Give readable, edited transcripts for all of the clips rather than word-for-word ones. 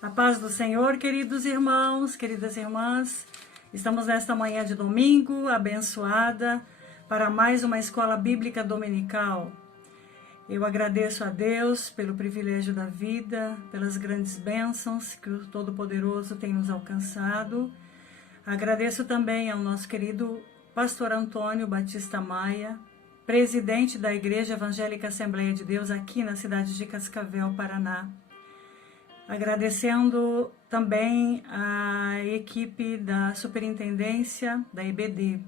A paz do Senhor, queridos irmãos, queridas irmãs. Estamos nesta manhã de domingo, abençoada, para mais uma escola bíblica dominical. Eu agradeço a Deus pelo privilégio da vida, pelas grandes bênçãos que o Todo-Poderoso tem nos alcançado. Agradeço também ao nosso querido pastor Antônio Batista Maia, presidente da Igreja Evangélica Assembleia de Deus aqui na cidade de Cascavel, Paraná. Agradecendo também a equipe da Superintendência da IBD.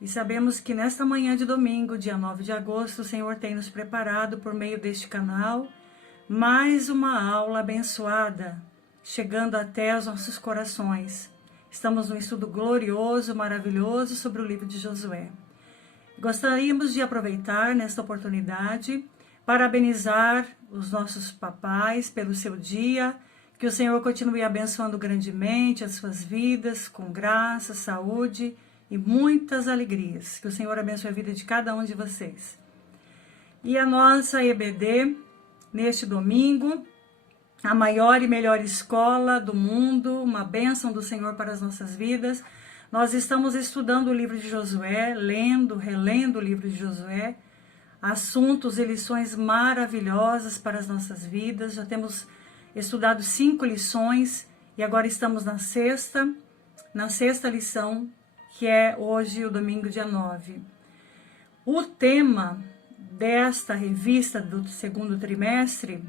E sabemos que nesta manhã de domingo, dia 9 de agosto, o Senhor tem nos preparado por meio deste canal mais uma aula abençoada, chegando até os nossos corações. Estamos num estudo glorioso, maravilhoso sobre o livro de Josué. Gostaríamos de aproveitar nesta oportunidade, parabenizar os nossos papais pelo seu dia, que o Senhor continue abençoando grandemente as suas vidas, com graça, saúde e muitas alegrias. Que o Senhor abençoe a vida de cada um de vocês. E a nossa EBD, neste domingo, a maior e melhor escola do mundo, uma bênção do Senhor para as nossas vidas. Nós estamos estudando o livro de Josué, lendo, relendo o livro de Josué, assuntos e lições maravilhosas para as nossas vidas. Já temos estudado 5 lições e agora estamos na sexta lição, que é hoje o domingo, dia 9. O tema desta revista do segundo trimestre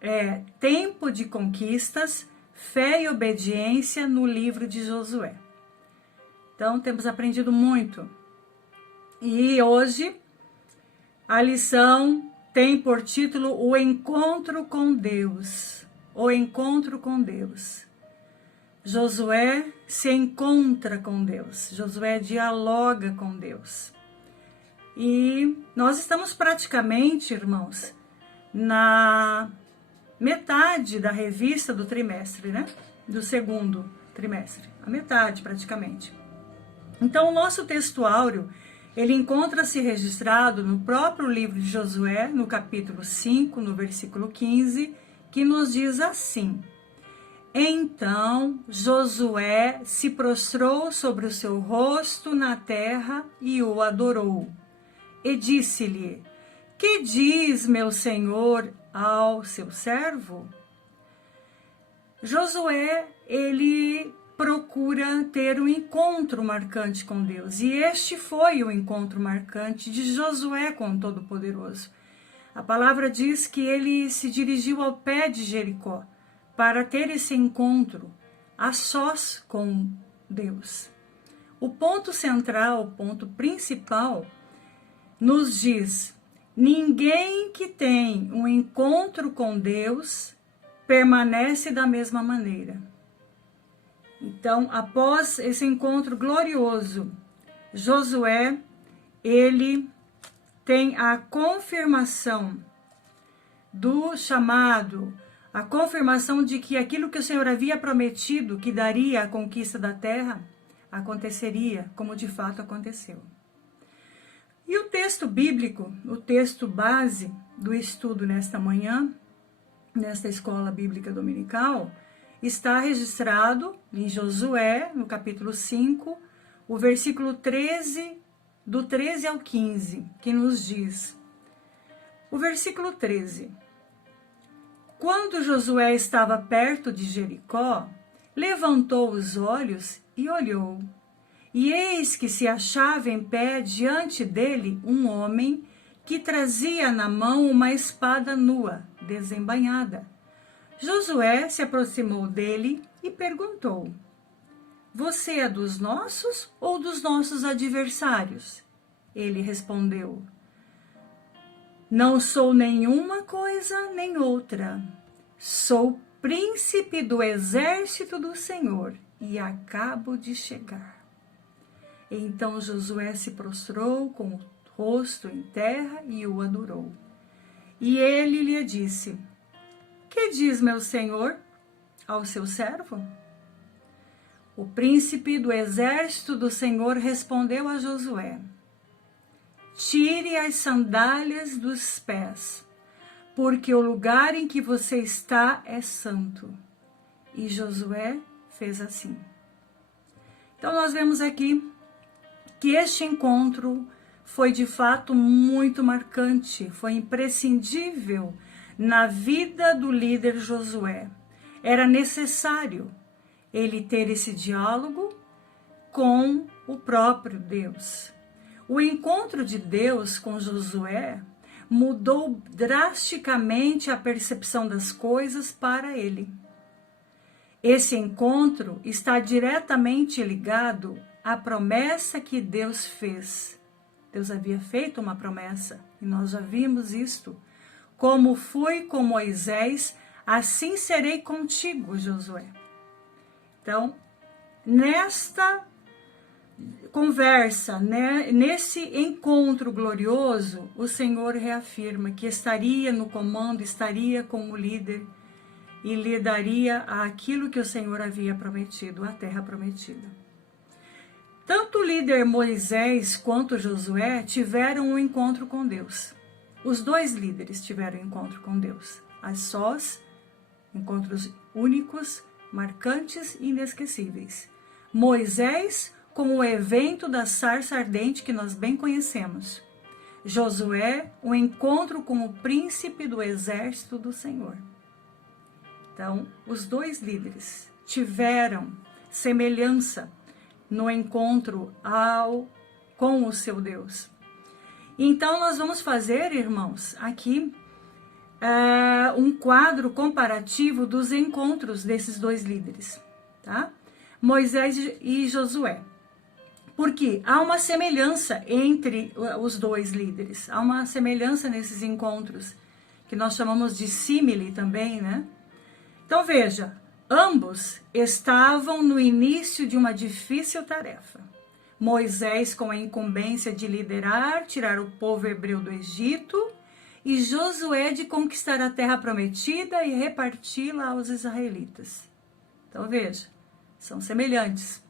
é Tempo de Conquistas, Fé e Obediência no livro de Josué. Então, temos aprendido muito. E hoje a lição tem por título O Encontro com Deus. O Encontro com Deus. Josué se encontra com Deus. Josué dialoga com Deus. E nós estamos praticamente, irmãos, na metade da revista do trimestre, né? Do segundo trimestre. A metade, praticamente. Então, o nosso textuário, ele encontra-se registrado no próprio livro de Josué, no capítulo 5, no versículo 15, que nos diz assim: Então Josué se prostrou sobre o seu rosto na terra e o adorou. E disse-lhe: Que diz meu senhor ao seu servo? Josué, ele procura ter um encontro marcante com Deus. E este foi o encontro marcante de Josué com o Todo-Poderoso. A palavra diz que ele se dirigiu ao pé de Jericó para ter esse encontro a sós com Deus. O ponto central, o ponto principal, nos diz: ninguém que tem um encontro com Deus permanece da mesma maneira. Então, após esse encontro glorioso, Josué, ele tem a confirmação do chamado, a confirmação de que aquilo que o Senhor havia prometido, que daria a conquista da terra, aconteceria, como de fato aconteceu. E o texto bíblico, o texto base do estudo nesta manhã, nesta escola bíblica dominical, está registrado em Josué, no capítulo 5, o versículo 13, do 13 ao 15, que nos diz, o versículo 13: Quando Josué estava perto de Jericó, levantou os olhos e olhou, e eis que se achava em pé diante dele um homem que trazia na mão uma espada nua, desembainhada. Josué se aproximou dele e perguntou: Você é dos nossos ou dos nossos adversários? Ele respondeu: Não sou nenhuma coisa nem outra. Sou príncipe do exército do Senhor e acabo de chegar. Então Josué se prostrou com o rosto em terra e o adorou. E ele lhe disse: Que diz meu senhor ao seu servo? O príncipe do exército do Senhor respondeu a Josué: Tire as sandálias dos pés, porque o lugar em que você está é santo. E Josué fez assim. Então nós vemos aqui que este encontro foi de fato muito marcante, foi imprescindível na vida do líder Josué. Era necessário ele ter esse diálogo com o próprio Deus. O encontro de Deus com Josué mudou drasticamente a percepção das coisas para ele. Esse encontro está diretamente ligado à promessa que Deus fez. Deus havia feito uma promessa, e nós já vimos isto. Como fui com Moisés, assim serei contigo, Josué. Então, nesta conversa, né, nesse encontro glorioso, o Senhor reafirma que estaria no comando, estaria como líder e lhe daria aquilo que o Senhor havia prometido, a terra prometida. Tanto o líder Moisés quanto Josué tiveram um encontro com Deus. Os dois líderes tiveram um encontro com Deus, a sós, encontros únicos, marcantes e inesquecíveis. Moisés, com o evento da sarça ardente que nós bem conhecemos. Josué, o encontro com o príncipe do exército do Senhor. Então, os dois líderes tiveram semelhança no encontro com o seu Deus. Então, nós vamos fazer, irmãos, aqui um quadro comparativo dos encontros desses dois líderes, tá? Moisés e Josué. Porque há uma semelhança entre os dois líderes, há uma semelhança nesses encontros, que nós chamamos de símile também, né? Então veja, ambos estavam no início de uma difícil tarefa. Moisés com a incumbência de liderar, tirar o povo hebreu do Egito, e Josué de conquistar a terra prometida e reparti-la aos israelitas. Então veja, são semelhantes.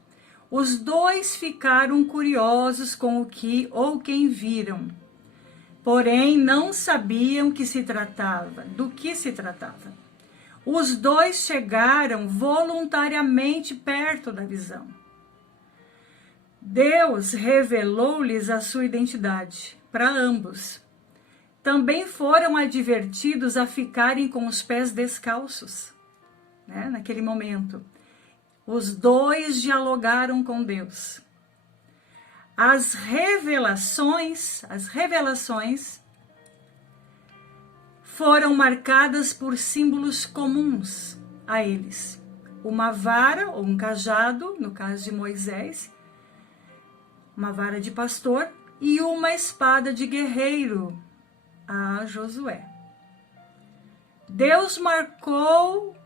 Os dois ficaram curiosos com o que ou quem viram, porém não sabiam do que se tratava. Os dois chegaram voluntariamente perto da visão. Deus revelou-lhes a sua identidade para ambos. Também foram advertidos a ficarem com os pés descalços, né, naquele momento. Os dois dialogaram com Deus. As revelações foram marcadas por símbolos comuns a eles. Uma vara ou um cajado, no caso de Moisés, uma vara de pastor, e uma espada de guerreiro a Josué. Deus marcou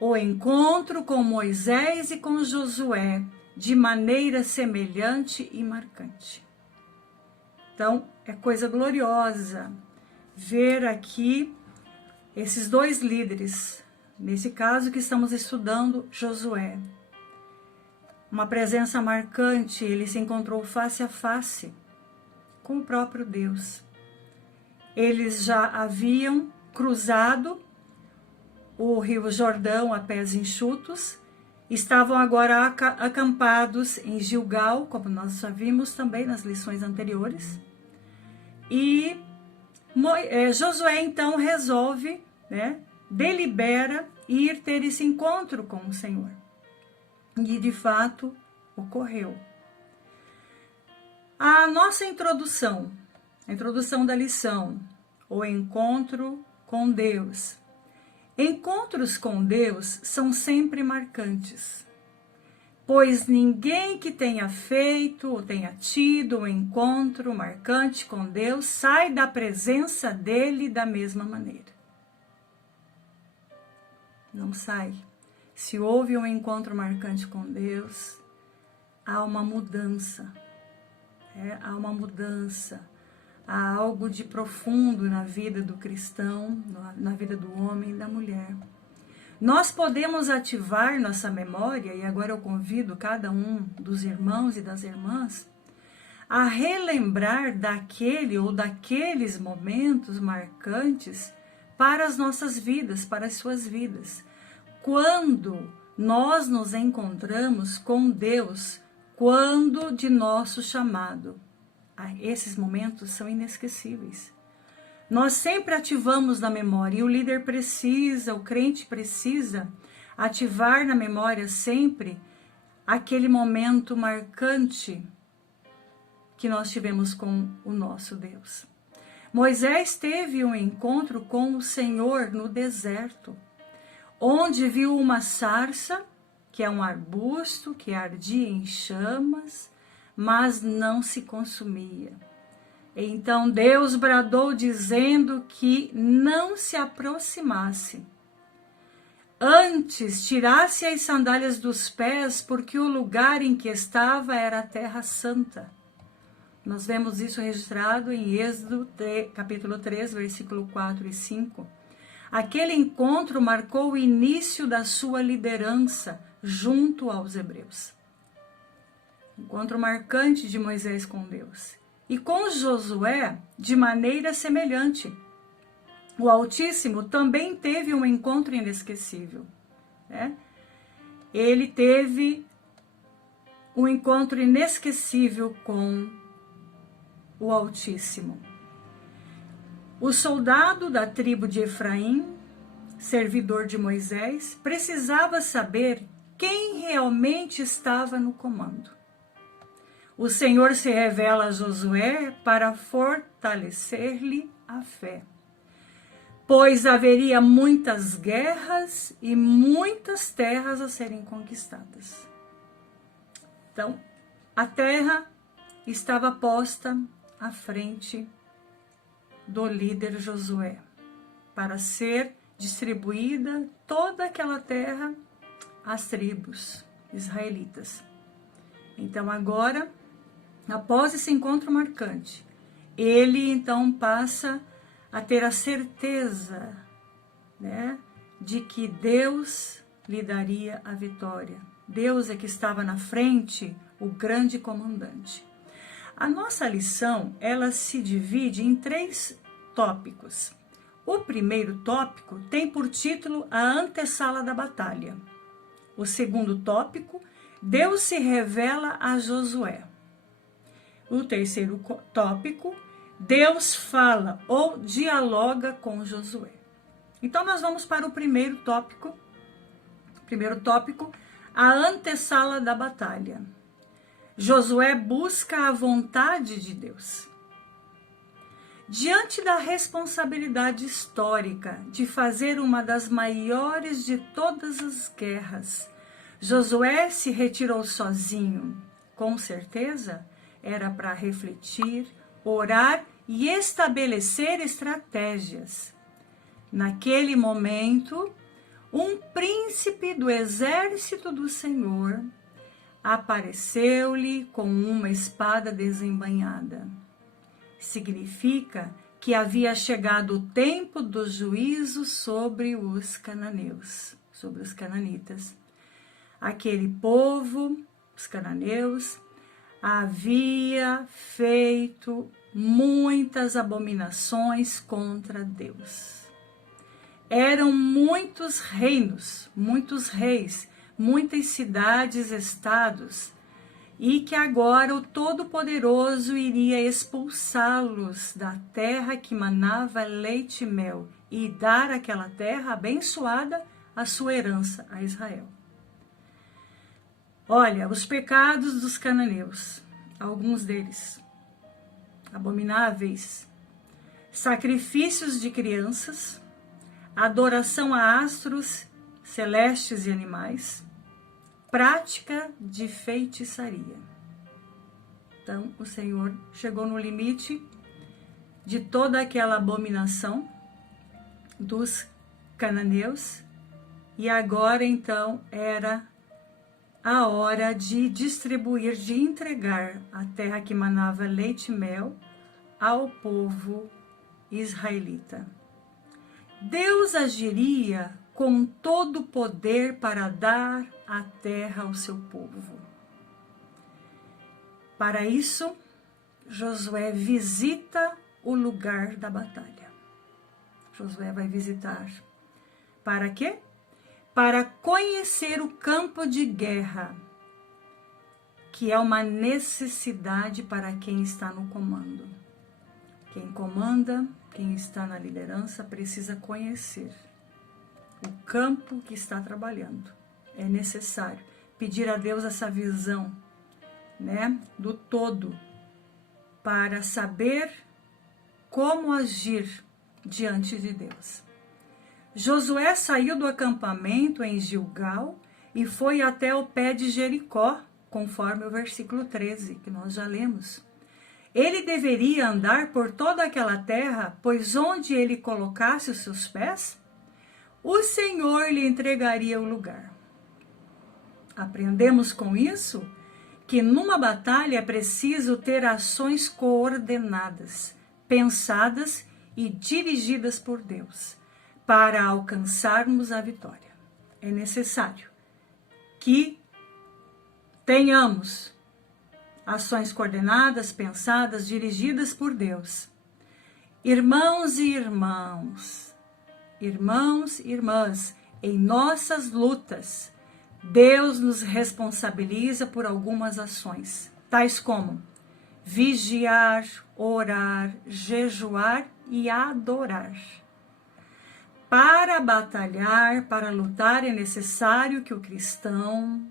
o encontro com Moisés e com Josué de maneira semelhante e marcante. Então, é coisa gloriosa ver aqui esses dois líderes, nesse caso que estamos estudando, Josué. Uma presença marcante, ele se encontrou face a face com o próprio Deus. Eles já haviam cruzado o rio Jordão a pés enxutos, estavam agora acampados em Gilgal, como nós já vimos também nas lições anteriores. E Josué então resolve, né, delibera ir ter esse encontro com o Senhor. E de fato ocorreu. A nossa introdução, a introdução da lição, o encontro com Deus. Encontros com Deus são sempre marcantes, pois ninguém que tenha feito ou tenha tido um encontro marcante com Deus sai da presença dele da mesma maneira. Não sai. Se houve um encontro marcante com Deus, há uma mudança. Há uma mudança. Há algo de profundo na vida do cristão, na vida do homem e da mulher. Nós podemos ativar nossa memória, e agora eu convido cada um dos irmãos e das irmãs a relembrar daquele ou daqueles momentos marcantes para as nossas vidas, para as suas vidas. quando nós nos encontramos com Deus, quando de nosso chamado. Esses momentos são inesquecíveis. Nós sempre ativamos na memória, e o líder precisa, o crente precisa ativar na memória sempre aquele momento marcante que nós tivemos com o nosso Deus. Moisés teve um encontro com o Senhor no deserto, onde viu uma sarça, que é um arbusto que ardia em chamas, mas não se consumia. Então Deus bradou dizendo que não se aproximasse. Antes tirasse as sandálias dos pés, porque o lugar em que estava era a terra santa. Nós vemos isso registrado em Êxodo capítulo 3, versículo 4 e 5. Aquele encontro marcou o início da sua liderança junto aos hebreus. Encontro marcante de Moisés com Deus. E com Josué, de maneira semelhante. O Altíssimo também teve um encontro inesquecível, né? Ele teve um encontro inesquecível com o Altíssimo. O soldado da tribo de Efraim, servidor de Moisés, precisava saber quem realmente estava no comando. O Senhor se revela a Josué para fortalecer-lhe a fé, pois haveria muitas guerras e muitas terras a serem conquistadas. Então, a terra estava posta à frente do líder Josué, para ser distribuída toda aquela terra às tribos israelitas. Então agora, após esse encontro marcante, ele então passa a ter a certeza, né, de que Deus lhe daria a vitória. Deus é que estava na frente, o grande comandante. A nossa lição, ela se divide em 3 tópicos. O primeiro tópico tem por título a antessala da batalha. O segundo tópico, Deus se revela a Josué. O terceiro tópico, Deus fala ou dialoga com Josué. Então nós vamos para o primeiro tópico. Primeiro tópico, a antessala da batalha. Josué busca a vontade de Deus. Diante da responsabilidade histórica de fazer uma das maiores de todas as guerras, Josué se retirou sozinho. Com certeza, era para refletir, orar e estabelecer estratégias. Naquele momento, um príncipe do exército do Senhor apareceu-lhe com uma espada desembainhada. Significa que havia chegado o tempo do juízo sobre os cananeus, sobre os cananitas. Aquele povo, os cananeus, havia feito muitas abominações contra Deus. Eram muitos reinos, muitos reis, muitas cidades, estados, e que agora o Todo-Poderoso iria expulsá-los da terra que manava leite e mel e dar aquela terra abençoada à sua herança, a Israel. Olha, os pecados dos cananeus, alguns deles, abomináveis, sacrifícios de crianças, adoração a astros celestes e animais, prática de feitiçaria. Então, o Senhor chegou no limite de toda aquela abominação dos cananeus e agora, então, era a hora de distribuir, de entregar a terra que manava leite e mel ao povo israelita. Deus agiria com todo o poder para dar a terra ao seu povo. Para isso, Josué visita o lugar da batalha. Josué vai visitar. Para quê? para conhecer o campo de guerra, que é uma necessidade para quem está no comando. Quem comanda, quem está na liderança, precisa conhecer o campo que está trabalhando. É necessário pedir a Deus essa visão, né, do todo, para saber como agir diante de Deus. Josué saiu do acampamento em Gilgal e foi até o pé de Jericó, conforme o versículo 13, que nós já lemos. Ele deveria andar por toda aquela terra, pois onde ele colocasse os seus pés, o Senhor lhe entregaria o lugar. Aprendemos com isso que numa batalha é preciso ter ações coordenadas, pensadas e dirigidas por Deus, para alcançarmos a vitória. É necessário que tenhamos ações coordenadas, pensadas, dirigidas por Deus. Irmãos e irmãos, irmãos e irmãs, em nossas lutas, Deus nos responsabiliza por algumas ações, tais como vigiar, orar, jejuar e adorar. Para batalhar, para lutar, é necessário que o cristão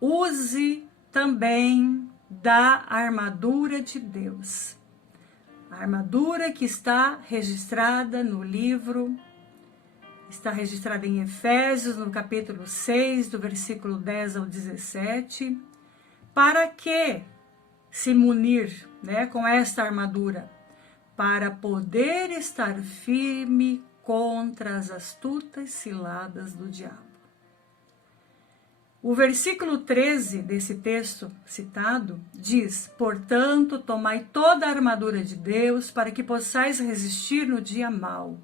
use também da armadura de Deus. A armadura que está registrada no livro, está registrada em Efésios, no capítulo 6, do versículo 10 ao 17. Para que se munir, né, com esta armadura? Para poder estar firme contra as astutas ciladas do diabo. O versículo 13 desse texto citado diz: portanto, tomai toda a armadura de Deus para que possais resistir no dia mau,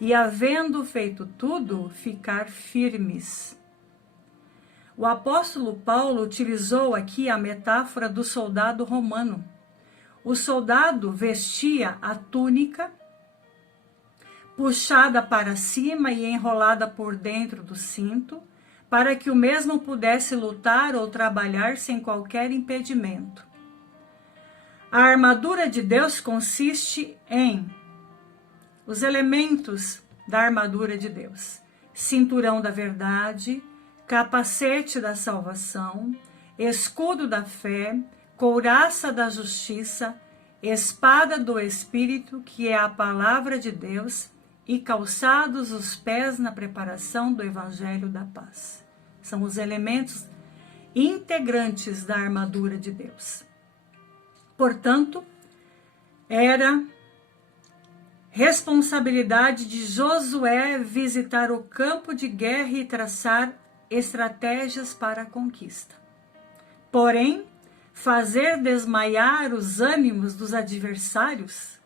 e havendo feito tudo, ficar firmes. O apóstolo Paulo utilizou aqui a metáfora do soldado romano. O soldado vestia a túnica, puxada para cima e enrolada por dentro do cinto, para que o mesmo pudesse lutar ou trabalhar sem qualquer impedimento. A armadura de Deus consiste em os elementos da armadura de Deus: cinturão da verdade, capacete da salvação, escudo da fé, couraça da justiça, espada do Espírito, que é a palavra de Deus, e calçados os pés na preparação do Evangelho da paz. São os elementos integrantes da armadura de Deus. Portanto, era responsabilidade de Josué visitar o campo de guerra e traçar estratégias para a conquista. Porém, fazer desmaiar os ânimos dos adversários,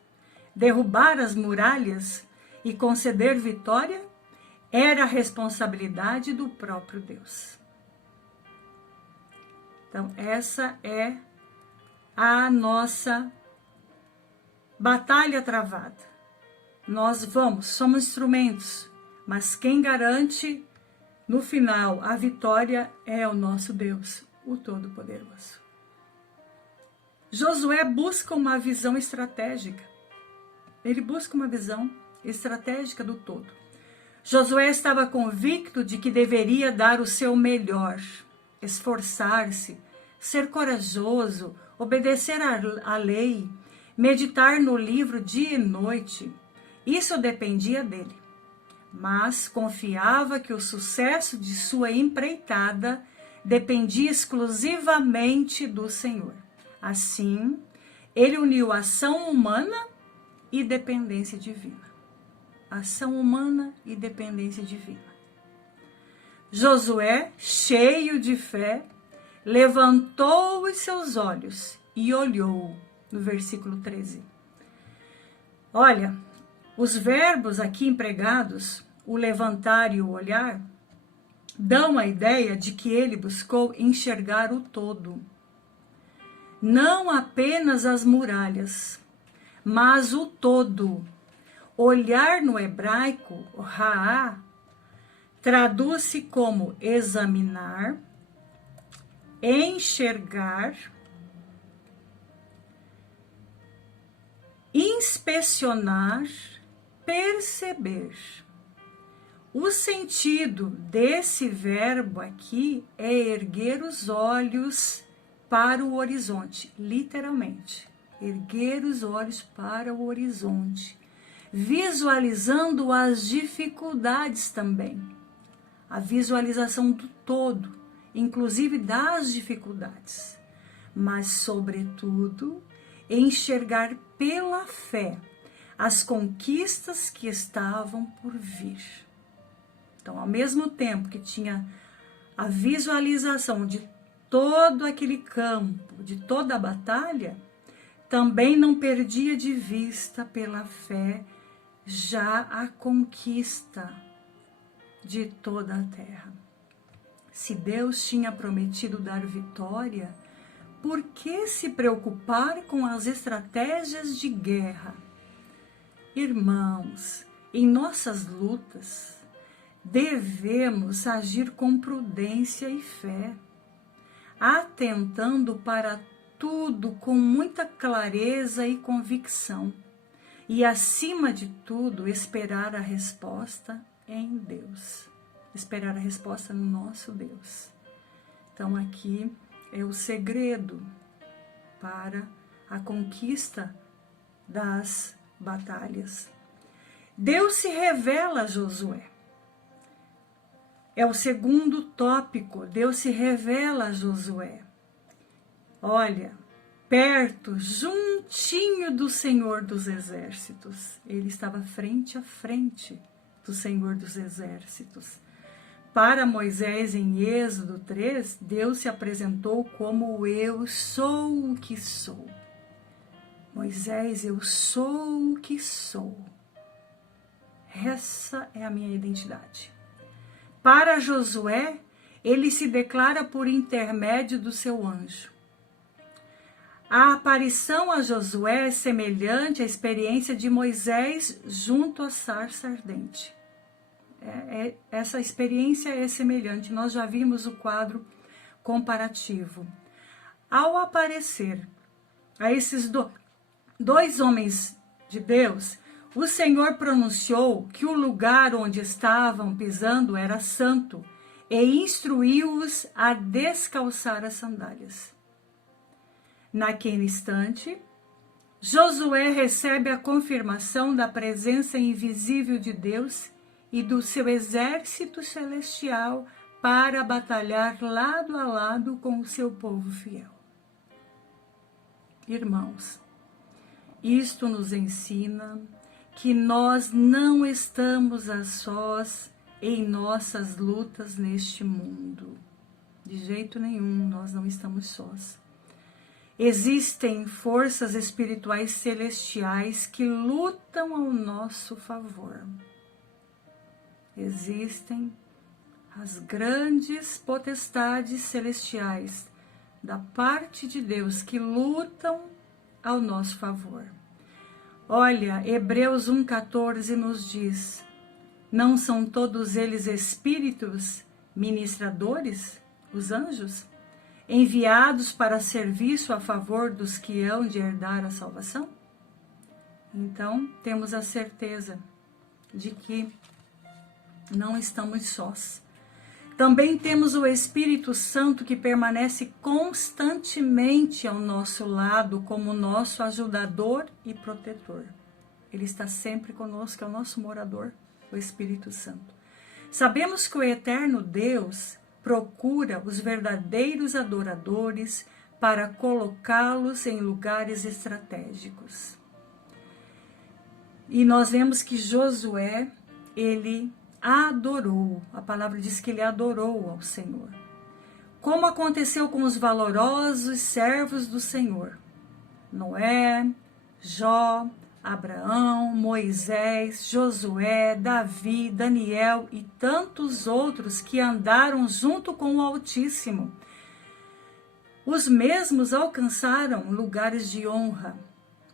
derrubar as muralhas e conceder vitória, era a responsabilidade do próprio Deus. Então, essa é a nossa batalha travada. Nós somos instrumentos, mas quem garante no final a vitória é o nosso Deus, o Todo-Poderoso. Josué busca uma visão estratégica. Ele busca uma visão estratégica do todo. Josué estava convicto de que deveria dar o seu melhor, esforçar-se, ser corajoso, obedecer à lei, meditar no livro dia e noite. Isso dependia dele, mas confiava que o sucesso de sua empreitada dependia exclusivamente do Senhor. Assim, ele uniu ação humana e dependência divina. Ação humana e dependência divina. Josué, cheio de fé, levantou os seus olhos e olhou, no versículo 13. Olha, os verbos aqui empregados, o levantar e o olhar, dão a ideia de que ele buscou enxergar o todo. Não apenas as muralhas, mas o todo. Olhar no hebraico, ra'á, traduz-se como examinar, enxergar, inspecionar, perceber. O sentido desse verbo aqui é erguer os olhos para o horizonte, literalmente. Erguer os olhos para o horizonte, visualizando as dificuldades também. A visualização do todo, inclusive das dificuldades. Mas, sobretudo, enxergar pela fé as conquistas que estavam por vir. Então, ao mesmo tempo que tinha a visualização de todo aquele campo, de toda a batalha, também não perdia de vista pela fé já a conquista de toda a terra. Se Deus tinha prometido dar vitória, por que se preocupar com as estratégias de guerra? Irmãos, em nossas lutas, devemos agir com prudência e fé, atentando para tudo com muita clareza e convicção, e acima de tudo, esperar a resposta em Deus, esperar a resposta no nosso Deus. Então aqui é o segredo para a conquista das batalhas. Deus se revela a Josué. É o segundo tópico, Deus se revela a Josué. Olha, perto, juntinho do Senhor dos Exércitos. Ele estava frente a frente do Senhor dos Exércitos. Para Moisés, em Êxodo 3, Deus se apresentou como o Eu sou o que sou. Moisés, eu sou o que sou. Essa é a minha identidade. Para Josué, ele se declara por intermédio do seu anjo. A aparição a Josué é semelhante à experiência de Moisés junto à sarça ardente. Essa experiência é semelhante, nós já vimos o quadro comparativo. Ao aparecer a esses dois homens de Deus, o Senhor pronunciou que o lugar onde estavam pisando era santo e instruiu-os a descalçar as sandálias. Naquele instante, Josué recebe a confirmação da presença invisível de Deus e do seu exército celestial para batalhar lado a lado com o seu povo fiel. Irmãos, isto nos ensina que nós não estamos a sós em nossas lutas neste mundo. De jeito nenhum, nós não estamos sós. Existem forças espirituais celestiais que lutam ao nosso favor. Existem as grandes potestades celestiais da parte de Deus que lutam ao nosso favor. Olha, Hebreus 1,14 nos diz: não são todos eles espíritos ministradores, os anjos, enviados para serviço a favor dos que hão de herdar a salvação? Então, temos a certeza de que não estamos sós. Também temos o Espírito Santo que permanece constantemente ao nosso lado como nosso ajudador e protetor. Ele está sempre conosco, é o nosso morador, o Espírito Santo. Sabemos que o eterno Deus procura os verdadeiros adoradores para colocá-los em lugares estratégicos. E nós vemos que Josué, ele adorou, a palavra diz que ele adorou ao Senhor. Como aconteceu com os valorosos servos do Senhor, Noé, Jó, Abraão, Moisés, Josué, Davi, Daniel e tantos outros que andaram junto com o Altíssimo. Os mesmos alcançaram lugares de honra.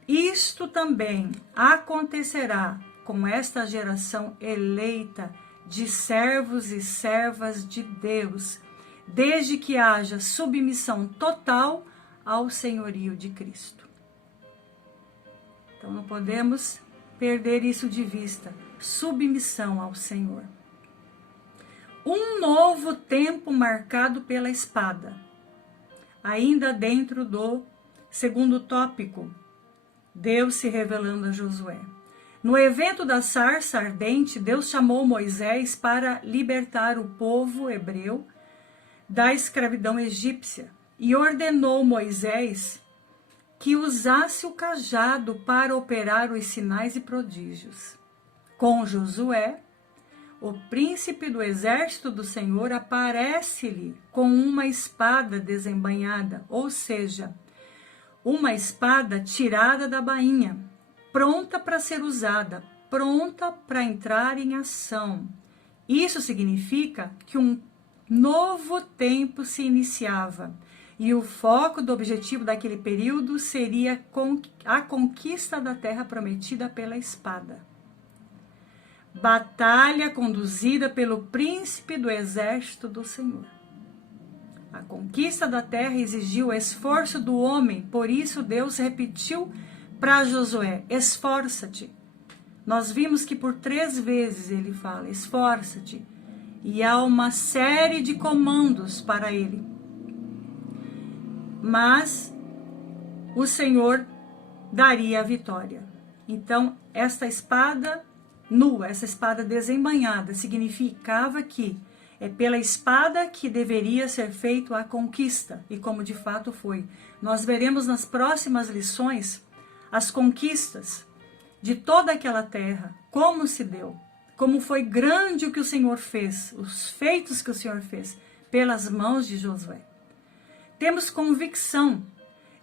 Isto também acontecerá com esta geração eleita de servos e servas de Deus, desde que haja submissão total ao senhorio de Cristo. Então não podemos perder isso de vista, submissão ao Senhor. Um novo tempo marcado pela espada. Ainda dentro do segundo tópico, Deus se revelando a Josué. No evento da sarça ardente, Deus chamou Moisés para libertar o povo hebreu da escravidão egípcia e ordenou Moisés que usasse o cajado para operar os sinais e prodígios. Com Josué, o príncipe do exército do Senhor aparece-lhe com uma espada desembainhada, ou seja, uma espada tirada da bainha, pronta para ser usada, pronta para entrar em ação. Isso significa que um novo tempo se iniciava e o foco do objetivo daquele período seria a conquista da terra prometida pela espada. Batalha conduzida pelo príncipe do exército do Senhor. A conquista da terra exigiu o esforço do homem, por isso Deus repetiu para Josué, esforça-te. Nós vimos que por 3 vezes ele fala, esforça-te. E há uma série de comandos para ele. Mas o Senhor daria a vitória. Então, esta espada nua, essa espada desembainhada, significava que é pela espada que deveria ser feita a conquista, e como de fato foi. Nós veremos nas próximas lições as conquistas de toda aquela terra, como se deu, como foi grande o que o Senhor fez, os feitos que o Senhor fez pelas mãos de Josué. Temos convicção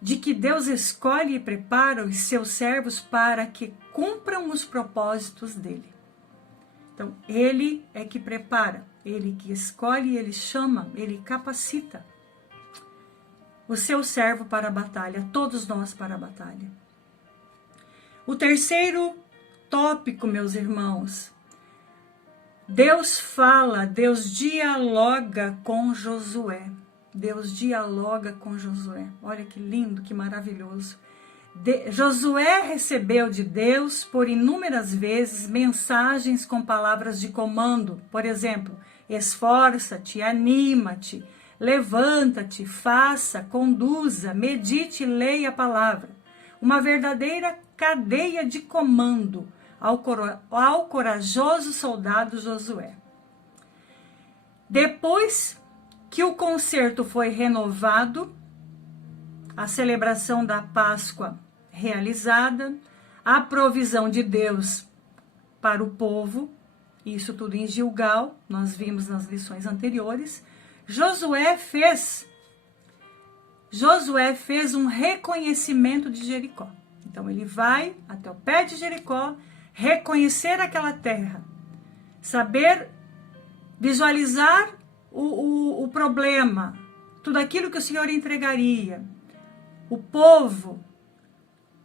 de que Deus escolhe e prepara os seus servos para que cumpram os propósitos dele. Então, ele é que prepara, ele que escolhe, ele chama, ele capacita o seu servo para a batalha, todos nós para a batalha. O terceiro tópico, meus irmãos, Deus fala, Deus dialoga com Josué. Deus dialoga com Josué. Olha que lindo, que maravilhoso. Josué recebeu de Deus por inúmeras vezes mensagens com palavras de comando. Por exemplo, esforça-te, anima-te, levanta-te, faça, conduza, medite e leia a palavra. Uma verdadeira cadeia de comando ao corajoso soldado Josué. Depois que o concerto foi renovado, a celebração da Páscoa realizada, a provisão de Deus para o povo, isso tudo em Gilgal, nós vimos nas lições anteriores, Josué fez um reconhecimento de Jericó. Então ele vai até o pé de Jericó, reconhecer aquela terra, saber visualizar o problema, tudo aquilo que o Senhor entregaria, o povo,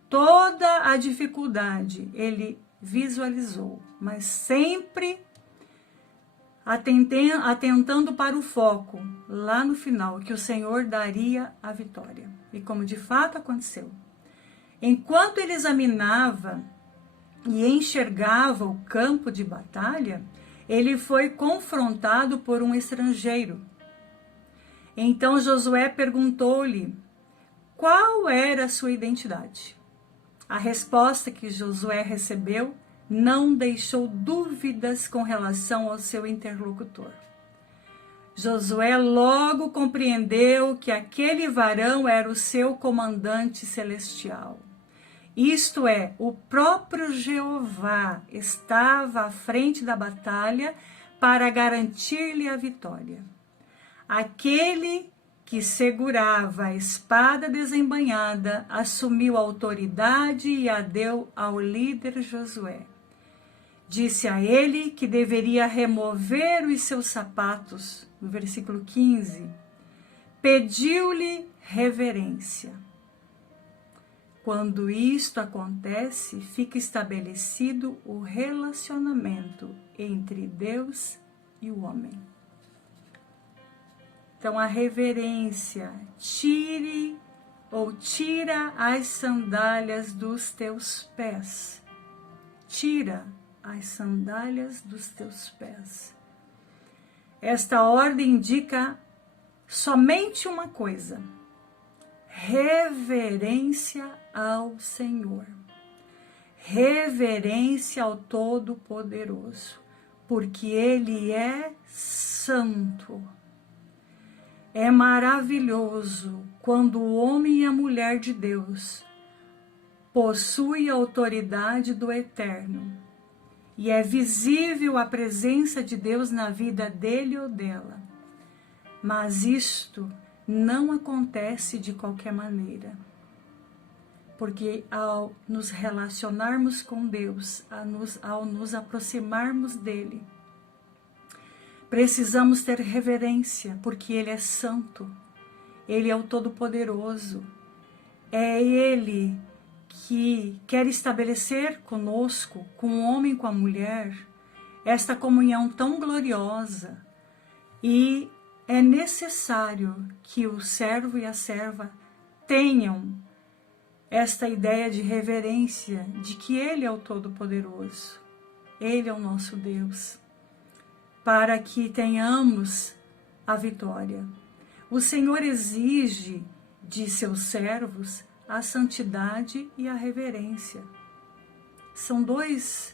toda a dificuldade, ele visualizou, mas sempre atentando para o foco, lá no final, que o Senhor daria a vitória. E como de fato aconteceu. Enquanto ele examinava e enxergava o campo de batalha, ele foi confrontado por um estrangeiro. Então Josué perguntou-lhe qual era a sua identidade. A resposta que Josué recebeu não deixou dúvidas com relação ao seu interlocutor. Josué logo compreendeu que aquele varão era o seu comandante celestial. Isto é, o próprio Jeová estava à frente da batalha para garantir-lhe a vitória. Aquele que segurava a espada desembainhada assumiu a autoridade e a deu ao líder Josué. Disse a ele que deveria remover os seus sapatos, no versículo 15. Pediu-lhe reverência. Quando isto acontece, fica estabelecido o relacionamento entre Deus e o homem. Então, a reverência, tira as sandálias dos teus pés. Tira as sandálias dos teus pés. Esta ordem indica somente uma coisa: reverência ao Senhor. Reverência ao Todo-Poderoso, porque Ele é santo. É maravilhoso quando o homem e a mulher de Deus possuem a autoridade do Eterno e é visível a presença de Deus na vida dele ou dela. Mas isto não acontece de qualquer maneira, porque ao nos relacionarmos com Deus, ao nos aproximarmos dele, precisamos ter reverência, porque Ele é santo, Ele é o Todo-Poderoso. É Ele que quer estabelecer conosco, com o homem e com a mulher, esta comunhão tão gloriosa. E é necessário que o servo e a serva tenham esta ideia de reverência, de que Ele é o Todo-Poderoso, Ele é o nosso Deus, para que tenhamos a vitória. O Senhor exige de seus servos a santidade e a reverência. São dois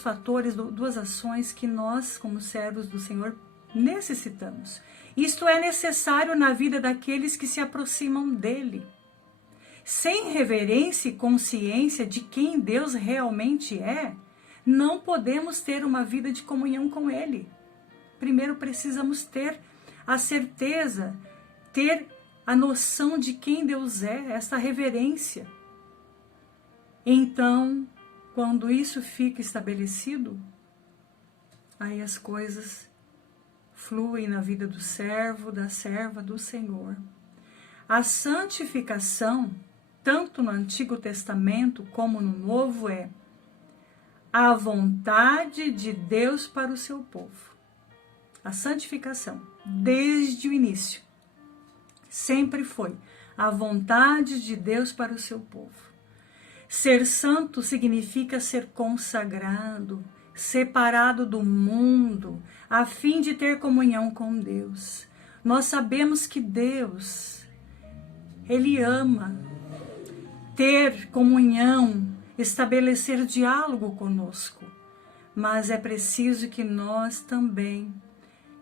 fatores, duas ações que nós, como servos do Senhor, necessitamos. Isto é necessário na vida daqueles que se aproximam dele. Sem reverência e consciência de quem Deus realmente é, não podemos ter uma vida de comunhão com Ele. Primeiro precisamos ter a certeza, ter a noção de quem Deus é, essa reverência. Então, quando isso fica estabelecido, aí as coisas fluem na vida do servo, da serva do Senhor. A santificação, tanto no Antigo Testamento como no Novo, é a vontade de Deus para o seu povo. A santificação, desde o início, sempre foi a vontade de Deus para o seu povo. Ser santo significa ser consagrado, separado do mundo, a fim de ter comunhão com Deus. Nós sabemos que Deus, Ele ama ter comunhão, estabelecer diálogo conosco, mas é preciso que nós também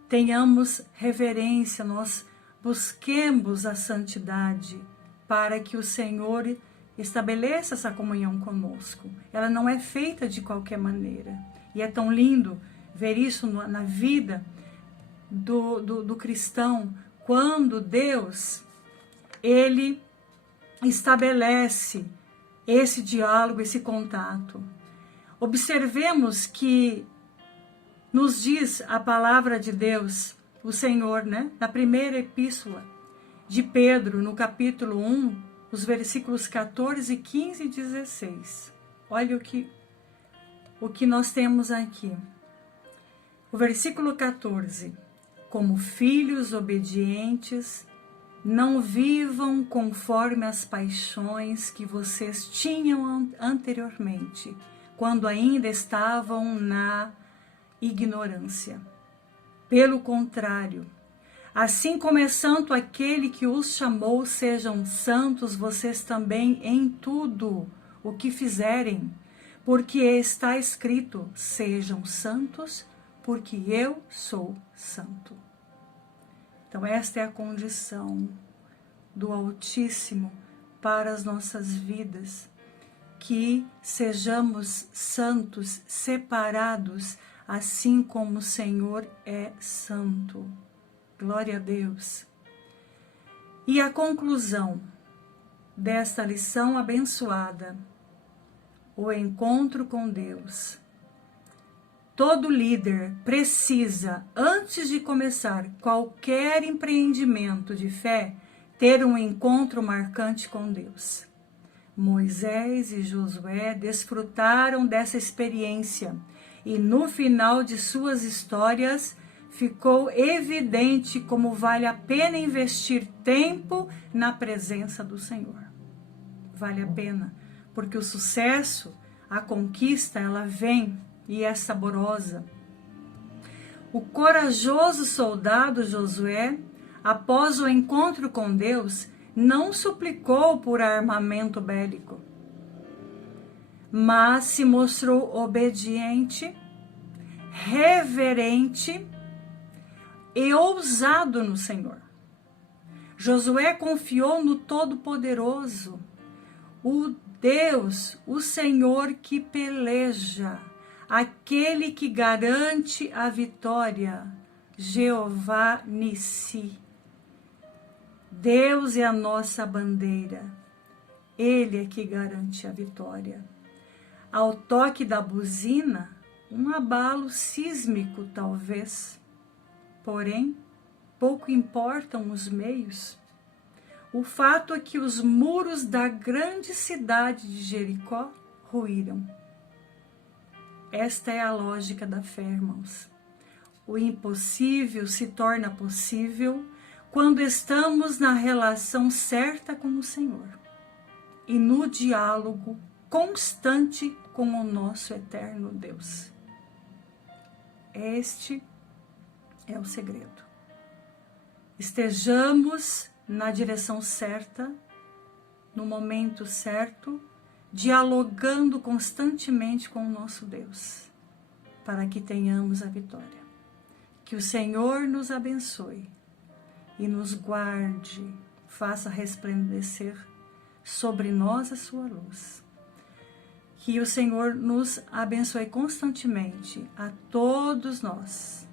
tenhamos reverência, nós busquemos a santidade para que o Senhor estabeleça essa comunhão conosco. Ela não é feita de qualquer maneira. E é tão lindo ver isso na vida do cristão, quando Deus, Ele estabelece esse diálogo, esse contato. Observemos que nos diz a palavra de Deus, o Senhor, na primeira epístola de Pedro, no capítulo 1, os versículos 14, 15 e 16. Olha o que nós temos aqui. O versículo 14. Como filhos obedientes, não vivam conforme as paixões que vocês tinham anteriormente, quando ainda estavam na ignorância. Pelo contrário, assim como é santo aquele que os chamou, sejam santos vocês também em tudo o que fizerem, porque está escrito: sejam santos, porque eu sou santo. Então, esta é a condição do Altíssimo para as nossas vidas, que sejamos santos, separados, assim como o Senhor é santo. Glória a Deus. E a conclusão desta lição abençoada, o encontro com Deus. Todo líder precisa, antes de começar qualquer empreendimento de fé, ter um encontro marcante com Deus. Moisés e Josué desfrutaram dessa experiência e no final de suas histórias ficou evidente como vale a pena investir tempo na presença do Senhor. Vale a pena, porque o sucesso, a conquista, ela vem e é saborosa. O corajoso soldado Josué, após o encontro com Deus, não suplicou por armamento bélico, mas se mostrou obediente, reverente e ousado no Senhor. Josué confiou no Todo-Poderoso, o Deus, o Senhor que peleja, aquele que garante a vitória, Jeová Nissi. Deus é a nossa bandeira, Ele é que garante a vitória. Ao toque da buzina, um abalo sísmico talvez, porém, pouco importam os meios. O fato é que os muros da grande cidade de Jericó ruíram. Esta é a lógica da fé, irmãos. O impossível se torna possível quando estamos na relação certa com o Senhor e no diálogo constante com o nosso eterno Deus. Este é o segredo. Estejamos na direção certa, no momento certo, dialogando constantemente com o nosso Deus, para que tenhamos a vitória. Que o Senhor nos abençoe e nos guarde, faça resplandecer sobre nós a sua luz. Que o Senhor nos abençoe constantemente, a todos nós.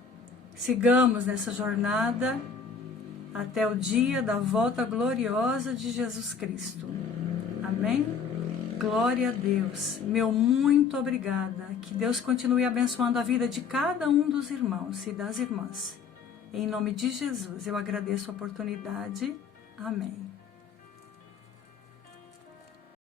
Sigamos nessa jornada até o dia da volta gloriosa de Jesus Cristo. Amém? Glória a Deus. Meu muito obrigada. Que Deus continue abençoando a vida de cada um dos irmãos e das irmãs. Em nome de Jesus, eu agradeço a oportunidade. Amém.